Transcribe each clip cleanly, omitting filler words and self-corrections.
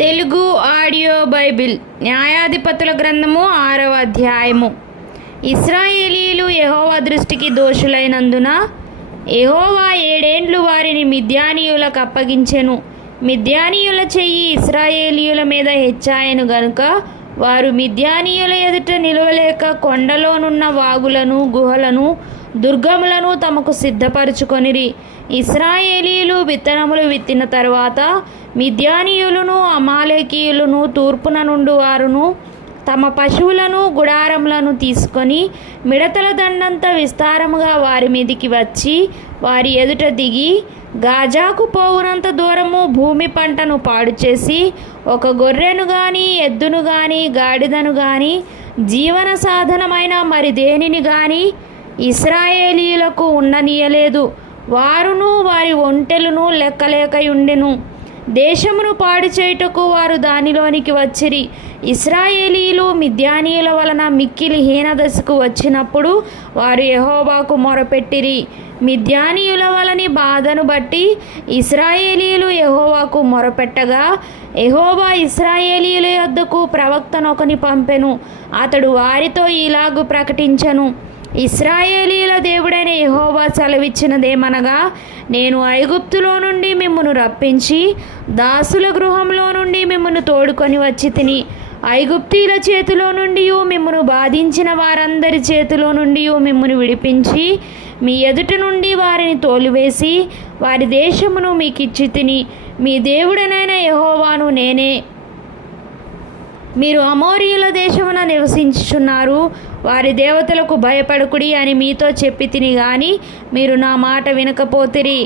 Telugu audio Bible న్యాయాధిపతుల గ్రంథము 6వ అధ్యాయము. ఇశ్రాయేలీయులు యెహోవా దృష్టికి దోషులైనందున యెహోవా 7 ఏండ్లు వారిని మిద్యానీయులకు అప్పగించెను. మిద్యానీయుల చెయ్యి ఇశ్రాయేలీయుల మీద హెచ్చాయను గనుక వారు మిద్యానీయుల ఎదుట నిలవలేక కొండలోనున్న వాగులను, గుహలను, దుర్గములను తమకు సిద్ధపరచుకొనిరి. ఇశ్రాయేలీయులు విత్తనములు విత్తిన తరువాత మిద్యానీయులను, అమాలేకీయులను, తూర్పున నుండి వారును తమ పశువులను, గుడారములను తీసుకొని మిడతల దండంత విస్తారముగా వారి మీదికి వచ్చి వారి ఎదుట దిగి గాజాకు పోవునంత దూరము భూమి పంటను పాడు చేసి ఒక గొర్రెను గాని, ఎద్దును గాని, గాడిదను గాని, జీవన సాధనమైన మరి దేనిని గాని ఇశ్రాయేలీయులకు ఉండనీయలేదు. వారును వారి ఒంటెలను లెక్కలేకయుండెను. దేశమును పాడు చేయుటకు వారు దానిలోనికి వచ్చిరి. ఇశ్రాయేలీయులు మిద్యానీయుల వలన మిక్కిలి హీనదశకు వచ్చినప్పుడు వారు యెహోవాకు మొరపెట్టిరి. మిద్యానీయుల వలని బాధను బట్టి ఇశ్రాయేలీయులు యెహోవాకు మొరపెట్టగా యెహోవా ఇశ్రాయేలీయుల యొద్దకు ప్రవక్తనొకని పంపెను. అతడు వారితో ఇలాగు ప్రకటించెను: ఇశ్రాయేలీయుల దేవుడైన యెహోవా సెలవిచ్చినదేమనగా, నేను ఐగుప్తులో నుండి మిమ్మును రప్పించి దాసుల గృహంలో నుండి మిమ్మును తోడుకొని వచ్చి తిని ఐగుప్తీయుల చేతిలో నుండి మిమ్మును బాధించిన వారందరి చేతిలో నుండి మిమ్మును విడిపించి మీ ఎదుట నుండి వారిని తోలివేసి వారి దేశమును మీకిచ్చి తిని మీ దేవుడనైన యెహోవాను నేనే. మీరు అమోరీయుల దేశమున నివసించుచున్నారు. వారి దేవతలకు భయపడకుడి అని మీతో చెప్పి తిని గాని మీరు నా మాట వినకపోతిరి.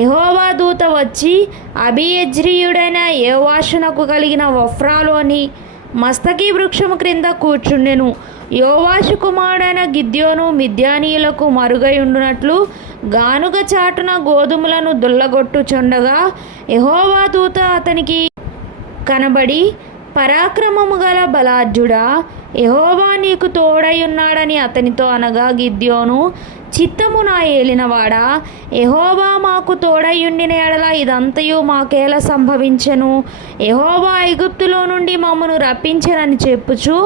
యెహోవా దూత వచ్చి అబీయజ్రీయుడైన యోవాషునకు కలిగిన ఒఫ్రాలోని మస్తకి వృక్షము క్రింద కూర్చుండెను. యోవాషు కుమారుడైన గిద్యోను మిద్యానీయులకు మరుగై ఉండునట్లు గానుగ చాటున గోధుమలను దుల్లగొట్టుచుండగా యెహోవా దూత అతనికి కనబడి, పరాక్రమము గల బలాఢ్యుడా, యెహోవా నీకు తోడై ఉన్నాడని అతనితో అనగా, గిద్యోను, చిత్తము నా ఏలినవాడా, యెహోవా మాకు తోడయ్యుండిన ఎడల ఇదంతయు మాకేలా సంభవించెను? యెహోవా ఐగుప్తులో నుండి మమ్మను రప్పించెనని చెప్పుచు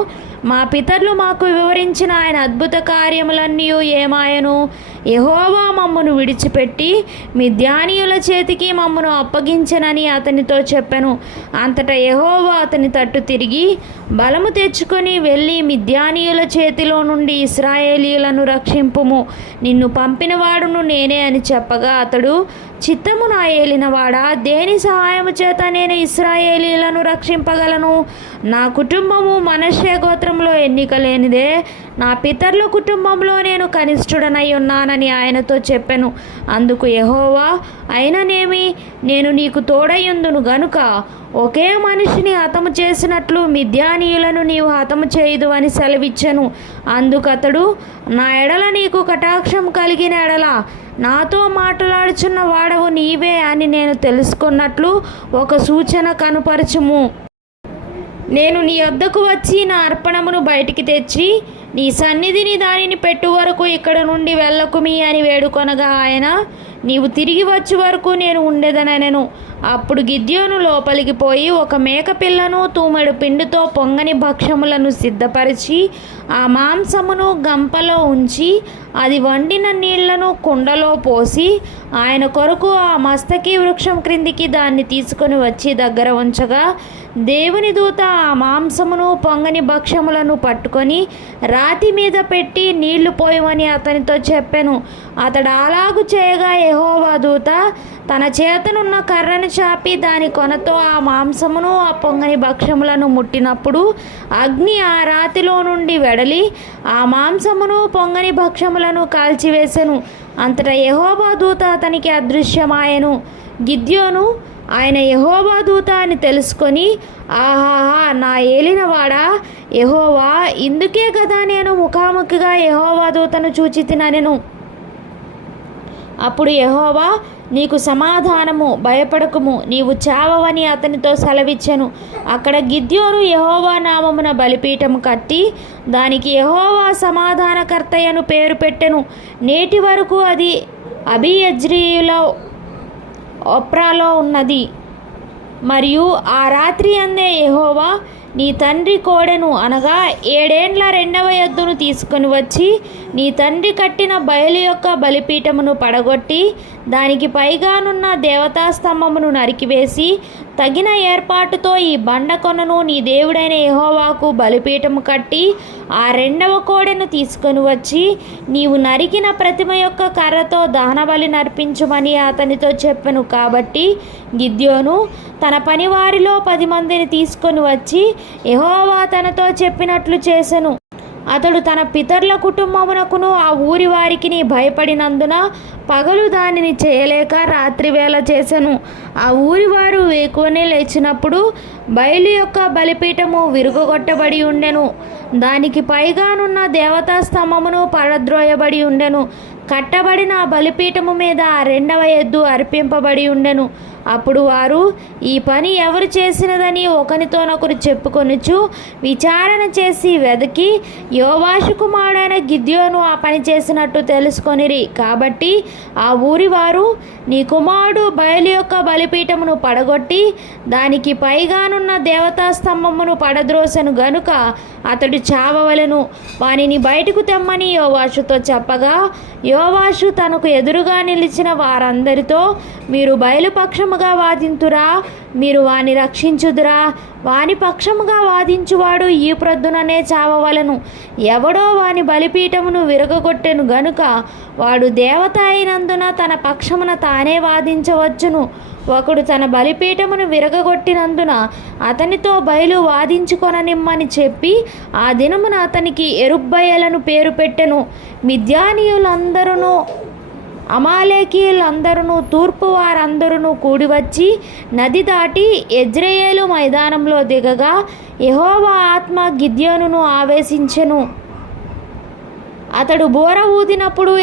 మా పితరులు మాకు వివరించిన ఆయన అద్భుత కార్యములన్నీ ఏమాయను? యెహోవా మమ్మను విడిచిపెట్టి మిద్యానీయుల చేతికి మమ్మను అప్పగించెనని అతనితో చెప్పెను. అంతటా యెహోవా అతని తట్టు తిరిగి, బలము తెచ్చుకొని వెళ్ళి మిద్యానీయుల చేతిలో నుండి ఇశ్రాయేలీయులను రక్షింపుము, నిన్ను పంపినవాడును నేనే అని చెప్పగా అతడు, చిత్తము నా ఏలినవాడా, దేని సహాయము చేత నేను ఇశ్రాయేలీయులను రక్షింపగలను? నా కుటుంబము మనష్షే గోత్రంలో ఎన్నిక లేనిదే. నా పితరుల కుటుంబంలో నేను కనిష్ఠుడనై ఉన్నానని ఆయనతో చెప్పెను. అందుకు యెహోవా, అయిననేమి, నేను నీకు తోడయ్యుందును గనుక ఒకే మనిషిని హతము చేసినట్లు మిద్యానీయులను నీవు హతము చేయదు అని సెలవిచ్చెను. అందుకతడు, నా ఎడల నీకు కటాక్షం కలిగిన ఎడల నాతో మాట్లాడుచున్న వాడవు నీవే అని నేను తెలుసుకున్నట్లు ఒక సూచన కనుపరచుము. నేను నీ వద్దకు వచ్చి నా అర్పణమును బయటికి తెచ్చి నీ సన్నిధిని దానిని పెట్టు వరకు ఇక్కడ నుండి వెళ్ళకుమి అని వేడుకొనగా ఆయన, నీవు తిరిగి వచ్చే వరకు నేను ఉండేదనెను. అప్పుడు గిద్యోను లోపలికి పోయి ఒక మేకపిల్లను తూమెడు పిండితో పొంగని భక్ష్యములను సిద్ధపరిచి ఆ మాంసమును గంపలో ఉంచి అది వండిన నీళ్లను కుండలో పోసి ఆయన కొరకు ఆ మస్తకి వృక్షం క్రిందికి దాన్ని తీసుకొని వచ్చి దగ్గర ఉంచగా, దేవుని దూత ఆ మాంసమును పొంగని భక్ష్యములను పట్టుకొని రాతి మీద పెట్టి నీళ్లు పోయమని అతనితో చెప్పెను. అతడు అలాగు చేయగా యెహోవా దూత తన చేతనున్న కర్రను చాపి దాని కొనతో ఆ మాంసమును ఆ పొంగని భక్ష్యములను ముట్టినప్పుడు అగ్ని ఆ రాతిలో నుండి వెడలి ఆ మాంసమును పొంగని భక్ష్యములను కాల్చివేసెను. అంతటా యెహోవా దూత అతనికి అదృశ్యమాయెను. గిద్యోను ఆయన యెహోవా దూత అని తెలుసుకొని, ఆహాహా, నా ఏలినవాడా యెహోవా, ఇందుకే కదా నేను ముఖాముఖిగా యెహోవా దూతను చూచి తిననెను. అప్పుడు యెహోవా, నీకు సమాధానము, భయపడకుము, నీవు చావవని అతనితో సెలవిచ్చెను. అక్కడ గిద్యోను యెహోవా నామమున బలిపీఠము కట్టి దానికి యెహోవా సమాధానకర్తయను పేరు పెట్టెను. నేటి వరకు అది అబీయజ్రీయుల ఒఫ్రాలో ఉన్నది. మరియు ఆ రాత్రి అందే యెహోవా నీ తండ్రి కోడెను అనగా 7 ఏండ్ల రెండవ ఎద్దును తీసుకొని వచ్చి నీ తండ్రి కట్టిన బయలు యొక్క బలిపీఠమును పడగొట్టి దానికి పైగానున్న దేవతాస్తంభమును నరికివేసి తగిన ఏర్పాటుతో ఈ బండకొనను నీ దేవుడైన యెహోవాకు బలిపీఠము కట్టి ఆ రెండవ కోడెను తీసుకొని వచ్చి నీవు నరికిన ప్రతిమ యొక్క కర్రతో దహనబలి నర్పించుమని అతనితో చెప్పెను. కాబట్టి గిద్యోను తన పనివారిలో 10 మందిని తీసుకొని వచ్చి యెహోవా తనతో చెప్పినట్లు చేసెను. అతడు తన పితరుల కుటుంబమునకును ఆ ఊరి వారికి భయపడినందున పగలు దానిని చేయలేక రాత్రివేళ చేసెను. ఆ ఊరి వారు వేకువనే లేచినప్పుడు బయలు యొక్క బలిపీఠము విరుగొట్టబడి ఉండెను, దానికి పైగానున్న దేవతా స్తంభమును పడద్రోయబడి ఉండెను. కట్టబడిన ఆ బలిపీఠము మీద ఆ రెండవ ఎద్దు అర్పింపబడి ఉండెను. అప్పుడు వారు ఈ పని ఎవరు చేసినదని ఒకరితోనొకరు చెప్పుకొనుచు విచారణ చేసి వెదకి యోవాషు కుమారుడైన గిద్యోను ఆ పని చేసినట్టు తెలుసుకొనిరి. కాబట్టి ఆ ఊరి వారు నీ కుమారుడు బయలు యొక్క బలిపీఠమును పడగొట్టి దానికి పైగానున్న దేవతా స్తంభమును పడద్రోసెను గనుక అతడు చావవలెను, వానిని బయటకు తెమ్మని యోవాషుతో చెప్పగా యోవాషు తనకు ఎదురుగా నిలిచిన వారందరితో మీరు బయలుపక్షముగా వాదింతురా, మీరు వాని రక్షించుదురా, వాని పక్షముగా వాదించువాడు ఈ ప్రొద్దుననే చావవలెను. ఎవడో వాని బలిపీఠమును విరగొట్టెను గనుక వాడు దేవత అయినందున తన పక్షమున తానే వాదించవచ్చును. ఒకడు తన బలిపీఠమును విరగొట్టినందున అతనితో బయలు వాదించుకొననిమ్మని చెప్పి ఆ దినమున అతనికి ఎరుబ్బయలను పేరు పెట్టెను. మిద్యానీయులందరూ అమాలేకీయులందరూ తూర్పు వారందరూ కూడివచ్చి నది దాటి యెజ్రెయేలు మైదానంలో దిగగా యెహోవా ఆత్మ గిద్యోనును ఆవేశించెను. అతడు బోర ఊదినప్పుడు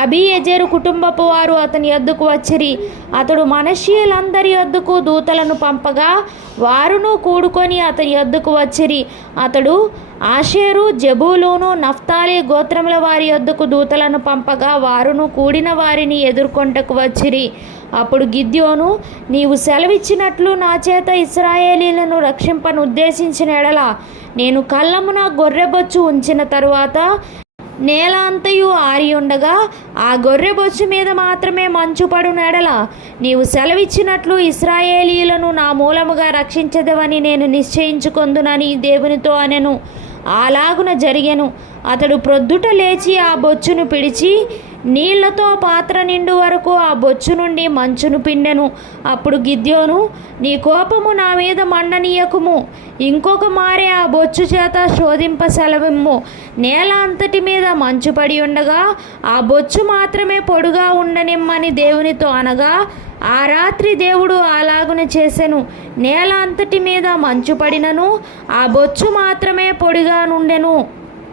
అబీయెజెరు కుటుంబపు వారు అతని యొద్దకు వచ్చిరి. అతడు మనష్షీయులందరి యొద్దకు దూతలను పంపగా వారును కూడుకొని అతని యొద్దకు వచ్చిరి. అతడు ఆషేరు, జెబూలూను, నఫ్తాలి గోత్రముల వారి యొద్దకు దూతలను పంపగా వారును కూడిన వారిని ఎదుర్కొంటకు వచ్చిరి. అప్పుడు గిద్యోను నీవు సెలవిచ్చినట్లు నా చేత ఇశ్రాయేలీలను రక్షింపను ఉద్దేశించిన ఎడల నేను కళ్ళమున గొర్రెబొచ్చు ఉంచిన తరువాత నేల అంతయు ఆరి ఉండగా ఆ గొర్రెబొచ్చు మీద మాత్రమే మంచు పడున ఎడల నీవు సెలవిచ్చినట్లు ఇశ్రాయేలీయులను నా మూలముగా రక్షించదవని నేను నిశ్చయించుకొందునని దేవునితో అనెను. అలాగున జరిగెను. అతడు ప్రొద్దుట లేచి ఆ బొచ్చును పిడిచి నీళ్లతో పాత్ర నిండు వరకు ఆ బొచ్చు నుండి మంచును పిండెను. అప్పుడు గిద్యోను నీ కోపము నా మీద మండనీయకుము, ఇంకొక మారే ఆ బొచ్చు చేత శోధింప సెలవిమ్ము. నేల అంతటి మీద మంచు పడి ఉండగా ఆ బొచ్చు మాత్రమే పొడుగా ఉండనిమ్మని దేవునితో అనగా ఆ రాత్రి దేవుడు అలాగున చేసెను. నేల అంతటి మీద మంచు పడినను ఆ బొచ్చు మాత్రమే పొడిగా నుండెను.